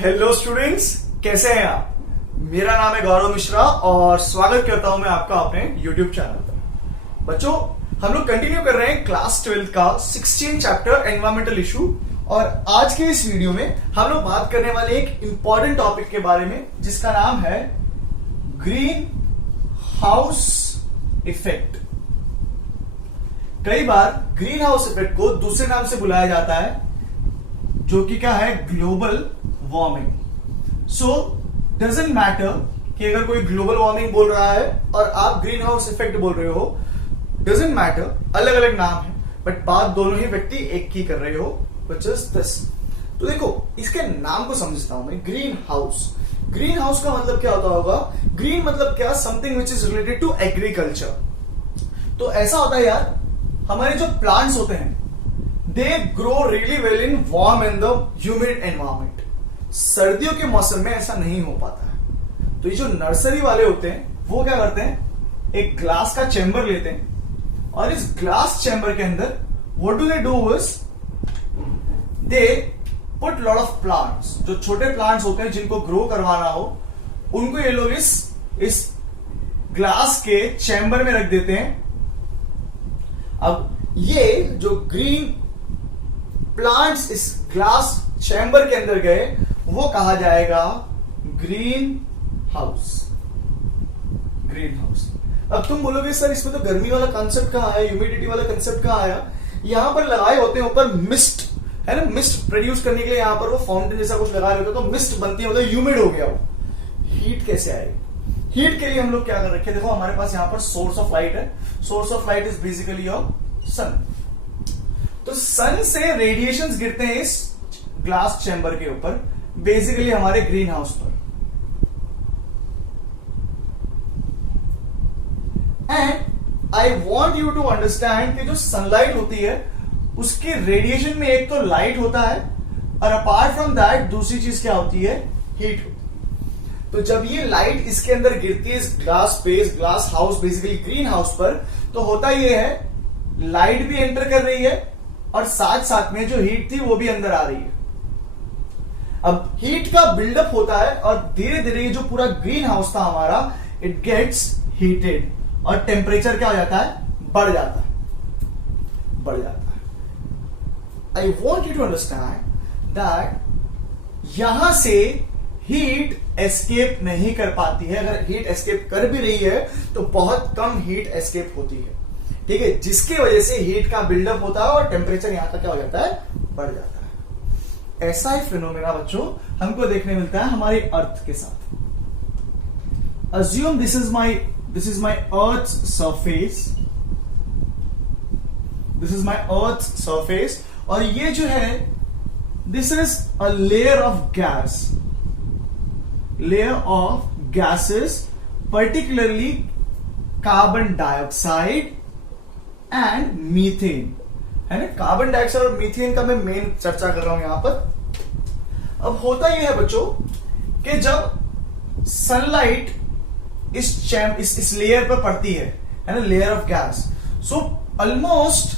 Hello students, कैसे हैं आप। मेरा नाम है गौरव मिश्रा और स्वागत करता हूं मैं आपका अपने यूट्यूब चैनल पर। बच्चों, हम लोग कंटिन्यू कर रहे हैं क्लास 12 का 16 चैप्टर एनवायरमेंटल इशू। और आज के इस वीडियो में हम लोग बात करने वाले एक इंपॉर्टेंट टॉपिक के बारे में जिसका नाम है ग्रीन हाउस इफेक्ट। कई बार ग्रीन हाउस इफेक्ट को दूसरे नाम से बुलाया जाता है जो कि क्या है, global warming. So doesn't matter कि अगर कोई ग्लोबल वार्मिंग बोल रहा है और आप ग्रीन हाउस इफेक्ट बोल रहे हो, डजंट मैटर, अलग अलग नाम है बट बात दोनों ही व्यक्ति एक ही कर रहे हो, व्हिच इज दिस। तो देखो, इसके नाम को समझता हूं मैं। ग्रीन हाउस, ग्रीन हाउस का मतलब क्या होता होगा? ग्रीन मतलब क्या? Something which is related to agriculture. तो ऐसा होता है यार, हमारे जो प्लांट्स होते हैं they grow really well in warm and the humid environment. सर्दियों के मौसम में ऐसा नहीं हो पाता है। तो ये जो नर्सरी वाले होते हैं वो क्या करते हैं, एक ग्लास का चैम्बर लेते हैं और इस ग्लास चैम्बर के अंदर what do they do is they put lot of plants. जो छोटे प्लांट्स होते हैं जिनको ग्रो करवाना हो, उनको ये लोग इस ग्लास के चैम्बर में रख देते हैं। अब ये जो ग्रीन प्लांट्स इस ग्लास चैम्बर के अंदर गए वो कहा जाएगा ग्रीन हाउस। Green house. अब तुम बोलोगे सर इसमें तो गर्मी वाला कंसेप्ट कहां है, ह्यूमिडिटी वाला कंसेप्ट कहां आया? यहां पर लगाए होते हैं ऊपर मिस्ट, है ना। मिस्ट प्रोड्यूस करने के लिए यहां पर वो फाउंटेन जैसा कुछ लगाए होते हैं, तो मिस्ट बनती है, मतलब ह्यूमिड हो गया वो। हीट कैसे आएगी? हीट के लिए हम लोग क्या कर रखे हैं, देखो हमारे पास यहां पर सोर्स ऑफ लाइट है। Source of light is basically your son. तो सन से रेडिएशंस गिरते हैं इस ग्लास चैम्बर के ऊपर, बेसिकली हमारे ग्रीन हाउस पर। And I want you to understand कि जो सनलाइट होती है उसके रेडिएशन में एक तो लाइट होता है और अपार्ट फ्रॉम दैट दूसरी चीज क्या होती है, हीट होती है। तो जब ये लाइट इसके अंदर गिरती है इस ग्लास पे, इस glass house basically green house पर, तो होता ये है लाइट भी एंटर कर रही है और साथ साथ में जो हीट थी वो भी अंदर आ रही है। अब हीट का बिल्डअप होता है और धीरे धीरे ये जो पूरा ग्रीन हाउस था हमारा, इट गेट्स हीटेड और टेम्परेचर क्या हो जाता है, बढ़ जाता है, बढ़ जाता है। I want you to understand that यहां से हीट एस्केप नहीं कर पाती है। अगर हीट एस्केप कर भी रही है तो बहुत कम हीट एस्केप होती है, ठीक है, जिसकी वजह से हीट का बिल्डअप होता है और टेम्परेचर यहां का क्या हो जाता है, बढ़ जाता है। ऐसा ही फिनोमेना बच्चों हमको देखने मिलता है हमारी अर्थ के साथ। Assume this is my earth surface, this is my earth surface, और ये जो है this is a layer of gas, layer of gases, particularly carbon dioxide and methane, है ना। कार्बन डाइऑक्साइड और मीथेन का मैं मेन चर्चा कर रहा हूं यहां पर। अब होता यह है बच्चों कि जब सनलाइट इस लेयर पर पड़ती है ना, layer of gas, so almost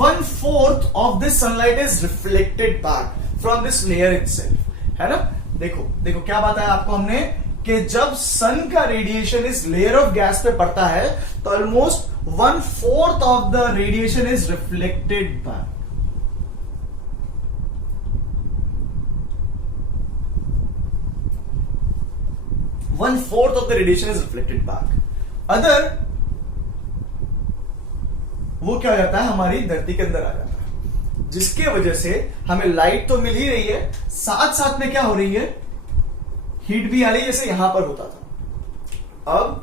1/4 of this sunlight is reflected back from this layer itself, है ना। देखो क्या बताया आपको हमने कि जब सन का रेडिएशन इस लेयर ऑफ गैस पे पड़ता है तो almost 1/4 of the radiation is reflected back. One fourth of the radiation is reflected back. Other वो क्या हो जाता है, हमारी धरती के अंदर आ जाता है, जिसके वजह से हमें लाइट तो मिल ही रही है, साथ साथ में क्या हो रही है, हीट भी आ रही है, जैसे यहां पर होता था। अब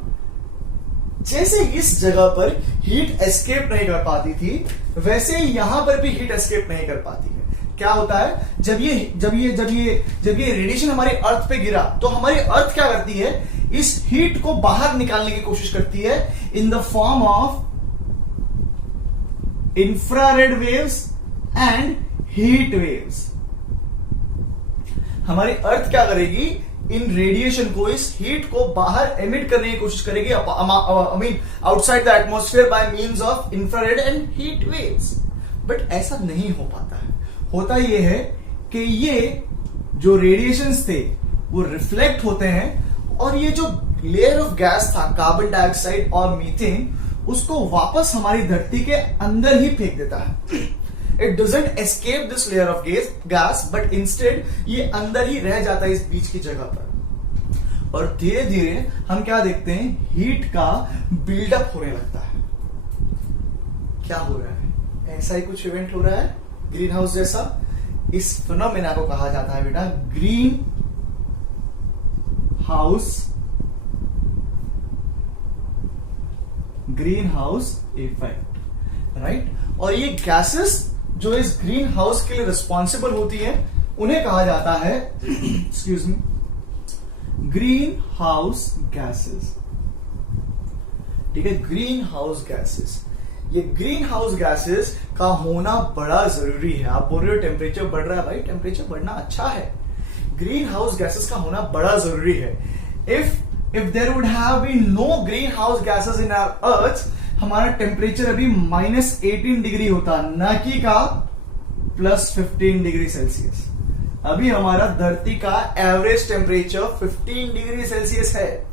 जैसे इस जगह पर हीट एस्केप नहीं कर पाती थी, वैसे ही यहां पर भी हीट एस्केप नहीं कर पाती है। क्या होता है, जब ये रेडिएशन हमारी अर्थ पे गिरा तो हमारी अर्थ क्या करती है, इस हीट को बाहर निकालने की कोशिश करती है in the form of infrared waves and heat waves. हमारी अर्थ क्या करेगी, इन रेडिएशन को, इस हीट को बाहर एमिट करने की कोशिश करेगी, I mean outside the atmosphere by means of infrared and heat waves. But ऐसा नहीं हो पाता है। होता ये है कि ये जो रेडिएशंस थे वो रिफ्लेक्ट होते हैं और ये जो लेयर ऑफ गैस था कार्बन डाइऑक्साइड और मीथेन, उसको वापस हमारी धरती के अंदर ही फेंक देता है। It doesn't escape this layer of gas but instead ये अंदर ही रह जाता है इस बीच की जगह पर। और धीरे धीरे हम क्या देखते हैं, हीट का बिल्डअप होने लगता है। क्या हो रहा है, ऐसा ही कुछ इवेंट हो रहा है ग्रीन हाउस जैसा। इस फिनोमेना को कहा जाता है बेटा ग्रीन हाउस इफेक्ट, राइट। और ये गैसेस जो इस ग्रीन हाउस के लिए रिस्पॉन्सिबल होती है उन्हें कहा जाता है excuse me green house gases. ठीक है, ग्रीन हाउस गैसेस। ये ग्रीन हाउस गैसेस का होना बड़ा जरूरी है। आप बोल रहे हो टेम्परेचर बढ़ रहा है, भाई टेम्परेचर बढ़ना अच्छा है। ग्रीन हाउस गैसेस का होना बड़ा जरूरी है। If there would have been no greenhouse gases in our earth, हमारा टेम्परेचर अभी -18 डिग्री होता, न कि का +15 डिग्री सेल्सियस। अभी हमारा धरती का एवरेज टेम्परेचर 15 डिग्री सेल्सियस है।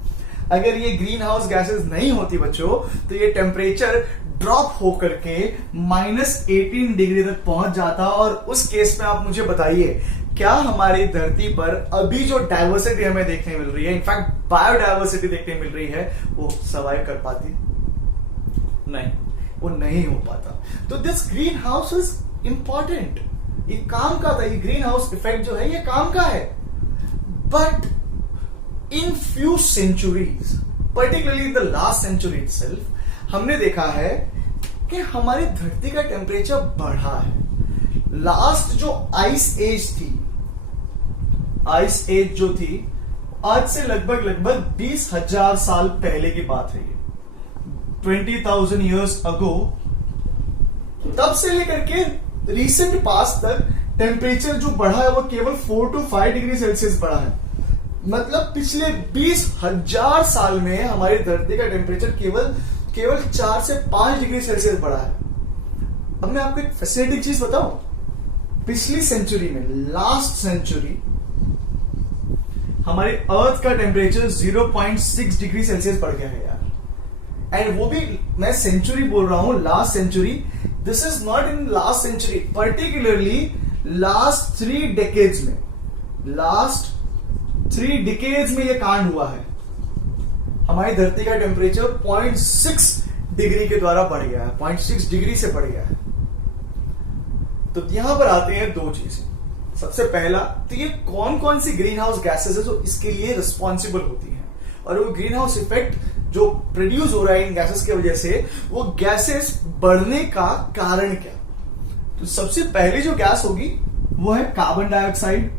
अगर ये ग्रीन हाउस गैसेस नहीं होती बच्चों, तो ये टेम्परेचर ड्रॉप होकर के -18 डिग्री तक पहुंच जाता। और उस केस में आप मुझे बताइए, क्या हमारी धरती पर अभी जो डायवर्सिटी हमें देखने मिल रही है, इनफैक्ट बायोडायवर्सिटी देखने मिल रही है, वो सर्वाइव कर पाती? नहीं, वो नहीं हो पाता। तो this green house is important. ये काम का था, ये ग्रीन हाउस इफेक्ट जो है ये काम का है। But in few centuries, particularly in the last century itself, हमने देखा है कि हमारी धरती का टेम्परेचर बढ़ा है। लास्ट जो आइस एज थी, आइस एज जो थी, आज से लगभग 20,000 साल पहले की बात है ये, 20,000 years ago। तब से लेकर के रिसेंट पास्ट तक टेम्परेचर जो बढ़ा है वो केवल 4 to 5 डिग्री सेल्सियस बढ़ा है। मतलब पिछले 20,000 साल में हमारी धरती का टेम्परेचर केवल 4 से 5 डिग्री सेल्सियस बढ़ा है। अब मैं आपको एक फैसिनेटिंग चीज बताऊं, पिछली सेंचुरी में, लास्ट सेंचुरी, हमारे अर्थ का टेम्परेचर 0.6 डिग्री सेल्सियस बढ़ गया है यार। एंड वो भी मैं सेंचुरी बोल रहा हूं, last century. This is not in last century, particularly last 3 decades में, लास्ट 3 डिकेड्स में ये कांड हुआ है। हमारी धरती का टेम्परेचर 0.6 डिग्री के द्वारा बढ़ गया है, 0.6 डिग्री से बढ़ गया है। तो यहां पर आते हैं दो चीजें। सबसे पहला, तो ये कौन कौन सी ग्रीन हाउस गैसेस है जो इसके लिए रिस्पॉन्सिबल होती हैं, और वो ग्रीन हाउस इफेक्ट जो प्रोड्यूस हो रहा है इन गैसेस की वजह से, वो गैसेस बढ़ने का कारण क्या। तो सबसे पहली जो गैस होगी वो है कार्बन डाइऑक्साइड,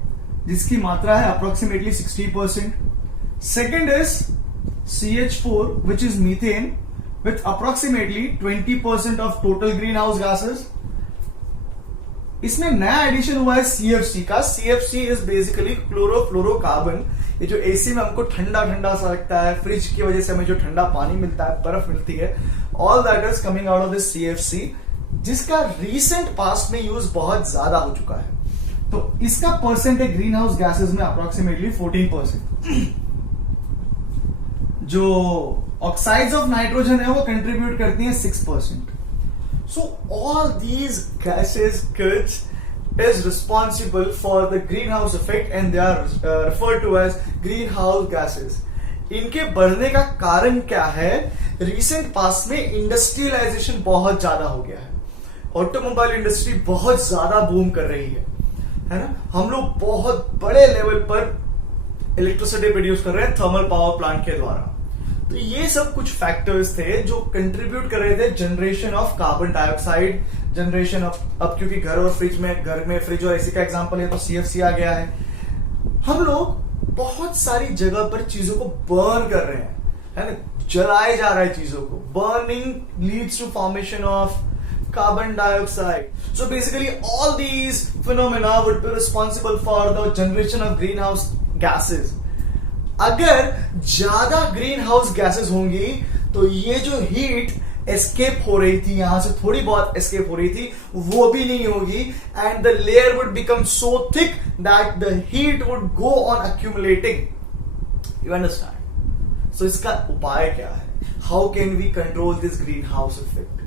जिसकी मात्रा है approximately 60%। Second is CH4 which is methane with approximately 20% of total greenhouse gases। इसमें नया एडिशन हुआ है CFC का। CFC is basically chlorofluorocarbon. ये जो एसी में हमको ठंडा ठंडा सा लगता है, फ्रिज की वजह से हमें जो ठंडा पानी मिलता है, बर्फ मिलती है, all that is coming out of this CFC, जिसका रीसेंट पास्ट में यूज बहुत ज्यादा हो चुका है। तो इसका परसेंट है ग्रीन हाउस गैसेज में अप्रोक्सीमेटली 14%। जो ऑक्साइड्स ऑफ नाइट्रोजन है वो कंट्रीब्यूट करती हैं 6%। So all these gases is responsible for the greenhouse effect and they are referred to as greenhouse gases। इनके बढ़ने का कारण क्या है? रिसेंट पास्ट में इंडस्ट्रियलाइजेशन बहुत ज्यादा हो गया है, ऑटोमोबाइल इंडस्ट्री बहुत ज्यादा बूम कर रही है ना। हम लोग बहुत बड़े लेवल पर इलेक्ट्रिसिटी प्रोड्यूस कर रहे हैं थर्मल पावर प्लांट के द्वारा। तो ये सब कुछ फैक्टर्स थे जो कंट्रीब्यूट कर रहे थे generation of carbon dioxide, generation of, अब क्योंकि घर में फ्रिज और एसी का एग्जांपल है तो CFC आ गया है। हम लोग बहुत सारी जगह पर चीजों को बर्न कर रहे हैं, है ना, जलाए जा रहा है चीजों को। Burning leads to formation of carbon dioxide। So basically all these phenomena would be responsible for the generation of greenhouse gases। अगर ज्यादा ग्रीन हाउस गैसेस होंगी तो ये जो हीट एस्केप हो रही थी, यहां से थोड़ी बहुत एस्केप हो रही थी, वो भी नहीं होगी, and the layer would become so thick that the heat would go on accumulating. You understand? So इसका उपाय क्या है? How can we control this greenhouse effect?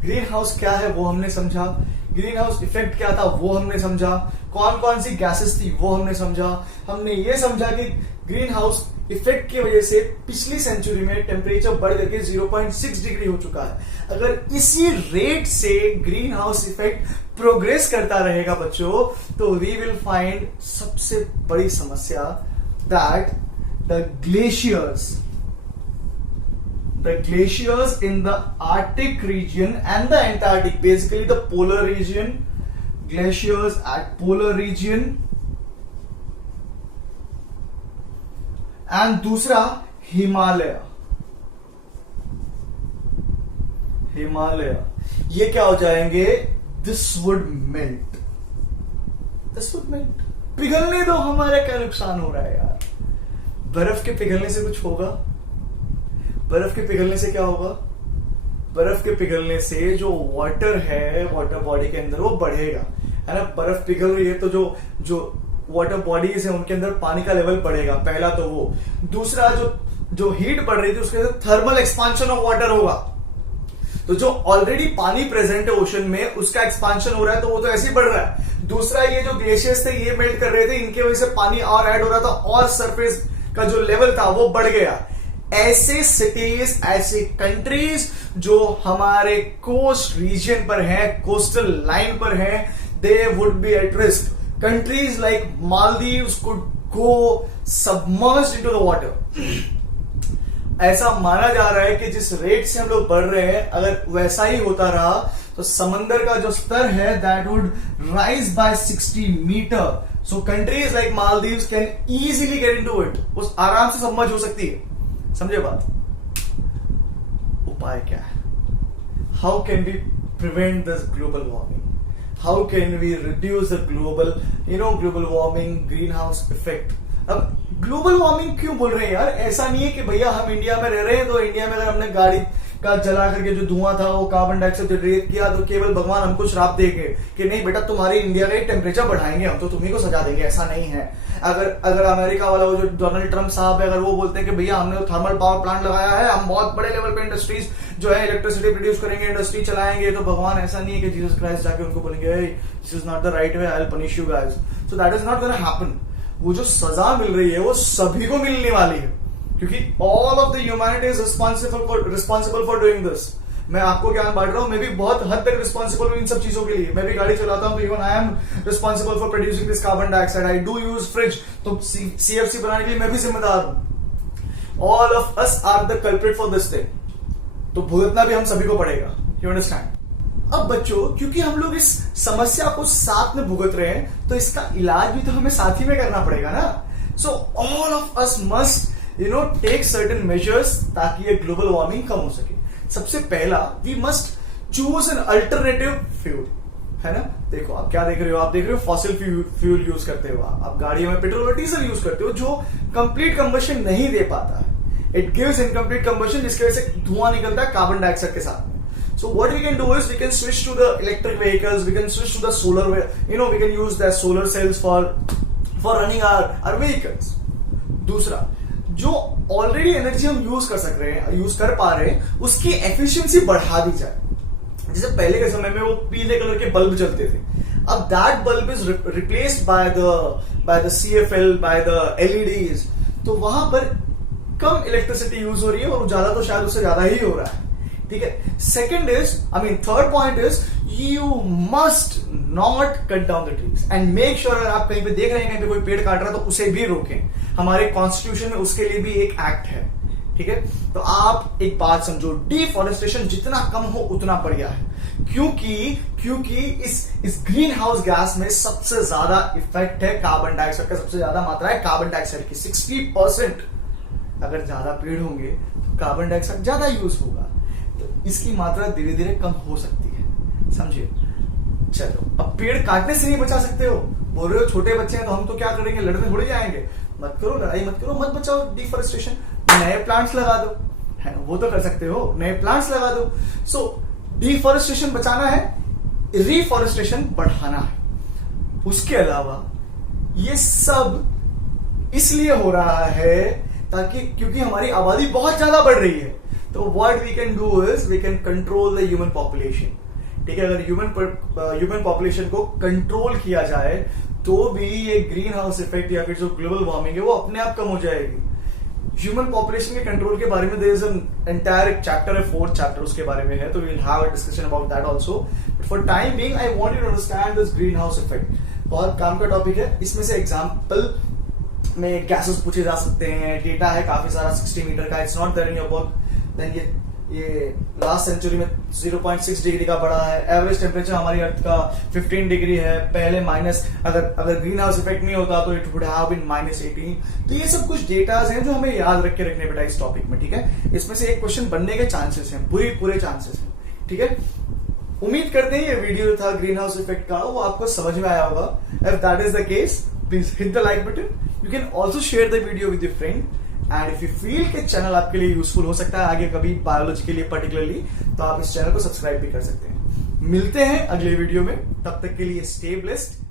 Greenhouse क्या है वो हमने समझा, ग्रीन हाउस इफेक्ट क्या था वो हमने समझा, कौन कौन सी गैसेस थी वो हमने समझा। हमने ये समझा कि ग्रीन हाउस इफेक्ट की वजह से पिछली सेंचुरी में टेम्परेचर बढ़ करके 0.6 डिग्री हो चुका है। अगर इसी रेट से ग्रीन हाउस इफेक्ट प्रोग्रेस करता रहेगा बच्चों, तो वी विल फाइंड सबसे बड़ी समस्या that the glaciers in the Arctic region and the Antarctic, basically the polar region, glaciers at polar region, and दूसरा हिमालय, ये क्या हो जाएंगे? This would melt, पिघलने दो, हमारा क्या नुकसान हो रहा है यार? बर्फ के पिघलने से कुछ होगा? बर्फ के पिघलने से क्या होगा? बर्फ के पिघलने से जो वाटर है वाटर बॉडी के अंदर वो बढ़ेगा, है ना? बर्फ पिघल रही है तो जो वाटर बॉडीज है उनके अंदर पानी का लेवल बढ़ेगा, पहला तो वो। दूसरा, जो हीट बढ़ रही थी उसके अंदर थर्मल एक्सपांशन ऑफ वाटर होगा, तो जो ऑलरेडी पानी प्रेजेंट है ओशन में उसका एक्सपांशन हो रहा है, तो वो तो ऐसे ही बढ़ रहा है। दूसरा, ये जो ग्लेशियर्स थे ये मेल्ट कर रहे थे, इनकी वजह से पानी और ऐड हो रहा था और सरफेस का जो लेवल था वो बढ़ गया। ऐसे सिटीज, ऐसे कंट्रीज जो हमारे कोस्ट रीजन पर हैं, कोस्टल लाइन पर हैं, they would be at risk. Countries like Maldives could go submerged into the water. ऐसा माना जा रहा है कि जिस रेट से हम लोग बढ़ रहे हैं, अगर वैसा ही होता रहा तो समंदर का जो स्तर है that would rise by 60 metre. So countries like Maldives can easily get into it, उस आराम से सबमर्ज हो सकती है। समझे बात? उपाय क्या है? How can we prevent this global warming? How can we reduce the global warming, greenhouse effect? अब ग्लोबल वार्मिंग क्यों बोल रहे हैं यार? ऐसा नहीं है कि भैया हम इंडिया में रह रहे हैं तो इंडिया में अगर हमने गाड़ी का जला करके जो धुआं था वो कार्बन डाइऑक्साइड जनरेट किया तो केवल भगवान हमको श्राप देंगे कि नहीं बेटा तुम्हारी इंडिया का टेम्परेचर बढ़ाएंगे हम, तो तुम्ही को सजा देंगे। ऐसा नहीं है। अगर अमेरिका वाला वो जो डोनाल्ड ट्रम्प साहब है, अगर वो बोलते हैं कि भैया हमने थर्मल पावर प्लांट लगाया है, हम बहुत बड़े लेवल पे इंडस्ट्रीज जो है इलेक्ट्रिसिटी प्रोड्यूस करेंगे, इंडस्ट्री चलाएंगे, तो भगवान ऐसा नहीं है कि जीसस क्राइस्ट जाके उनको बोलेंगे this is not the right way, I will punish you guys. So that is not gonna happen. वो जो सजा मिल रही है वो सभी को मिलने वाली है, क्योंकि all of the humanity is responsible for doing this. मैं आपको ज्ञान बांट रहा हूं, मैं भी बहुत हद तक रिस्पॉन्सिबल हूं इन सब चीजों के लिए। मैं भी गाड़ी चलाता हूं तो even I am responsible for producing this carbon dioxide. I do use fridge, तो सीएफसी बनाने के लिए मैं भी जिम्मेदार हूं। All of us are the culprit for this thing, तो भुगतना भी हम सभी को पड़ेगा। You understand? अब बच्चों, क्योंकि हम लोग इस समस्या को साथ में भुगत रहे हैं, तो इसका इलाज भी तो हमें साथ ही में करना पड़ेगा ना। So all of us must take certain measures ताकि ये ग्लोबल वार्मिंग कम हो सके। सबसे पहला, we must choose an alternative fuel, है ना? देखो आप क्या देख रहे हो, आप देख रहे हो फॉसिल फ्यूल यूज करते हो, आप गाड़ियों में पेट्रोल और डीजल यूज करते हो जो कंप्लीट कंबशन नहीं दे पाता है। इट गिव्स इनकम्प्लीट कंबशन, जिसकी वजह से धुआं निकलता है कार्बन डाइऑक्साइड के साथ में। So what we can do is we can switch to the electric vehicles, we can switch to the solar, we can use the solar cells for running our vehicles. दूसरा, जो already energy हम use कर पा रहे हैं, उसकी efficiency बढ़ा दी जाए। जैसे पहले के समय में वो पीले कलर के बल्ब चलते थे, अब that bulb is replaced by the CFL, by the LEDs, तो वहां पर कम इलेक्ट्रिसिटी यूज हो रही है और उजाला तो शायद उससे ज्यादा ही हो रहा है। ठीक है। Third point is you must not cut down the trees and make sure, अगर आप कहीं पे देख रहे हैं कहीं पे कोई पेड़ काट रहा है तो उसे भी रोकें। हमारे कॉन्स्टिट्यूशन में उसके लिए भी एक एक्ट है। ठीक है, तो आप एक बात समझो, डिफॉरेस्टेशन जितना कम हो उतना बढ़िया है, क्योंकि इस ग्रीन हाउस गैस में सबसे ज्यादा इफेक्ट है कार्बन डाइऑक्साइड का, सबसे ज्यादा मात्रा है कार्बन डाइऑक्साइड की 60%। अगर ज्यादा पेड़ होंगे तो कार्बन डाइऑक्साइड ज्यादा यूज होगा, तो इसकी मात्रा धीरे धीरे कम हो सकती है। समझिए। चलो, अब पेड़ काटने से नहीं बचा सकते हो, बोल रहे हो छोटे बच्चे हैं तो हम तो क्या करेंगे, लड़ने थोड़ी जाएंगे। मत करो, लड़ाई मत करो, मत बचाओ डिफॉरेस्टेशन, नए प्लांट्स लगा दो। है, वो तो कर सकते हो, नए प्लांट्स लगा दो। सो डिफॉरेस्टेशन बचाना है, रिफॉरेस्टेशन बढ़ाना है। उसके अलावा ये सब इसलिए हो रहा है ताकि क्योंकि हमारी आबादी बहुत ज्यादा बढ़ रही है, तो what we can do is we can control the human population. ठीक है, अगर ह्यूमन पॉपुलेशन को कंट्रोल किया जाए तो भी ये ग्रीन हाउस इफेक्ट या फिर जो ग्लोबल वार्मिंग है वो अपने आप कम हो जाएगी। ह्यूमन पॉपुलेशन के कंट्रोल के बारे में there is an entire chapter है, 4th चैप्टर उसके बारे में है, तो we will have a discussion about that also. But for time being I want you to understand this greenhouse effect. बहुत काम का टॉपिक है, इसमें से एग्जांपल में गैसेस पूछे जा सकते हैं, डेटा है काफी सारा 60 मीटर का, it's not there in your book. Then ये लास्ट सेंचुरी में 0.6 डिग्री का बढ़ा है, एवरेज टेम्परेचर हमारी अर्थ का 15 डिग्री है, पहले माइनस, अगर ग्रीन हाउस इफेक्ट नहीं होता तो इट वुड हैव बीन -18। तो ये सब कुछ डेटाज हैं जो हमें याद रख के रखने बेटा इस टॉपिक में। ठीक है, इसमें से एक क्वेश्चन बनने के चांसेस हैं, पूरे चांसेस हैं। ठीक है, उम्मीद करते हैं ये वीडियो था ग्रीन हाउस इफेक्ट का वो आपको समझ में आया होगा। If that is the case please hit the like button. You can also share the video with your friend, and if you feel कि चैनल आपके लिए यूजफुल हो सकता है आगे कभी बायोलॉजी के लिए पर्टिकुलरली, तो आप इस चैनल को सब्सक्राइब भी कर सकते हैं। मिलते हैं अगले वीडियो में, तब तक के लिए स्टे ब्लेस्ड।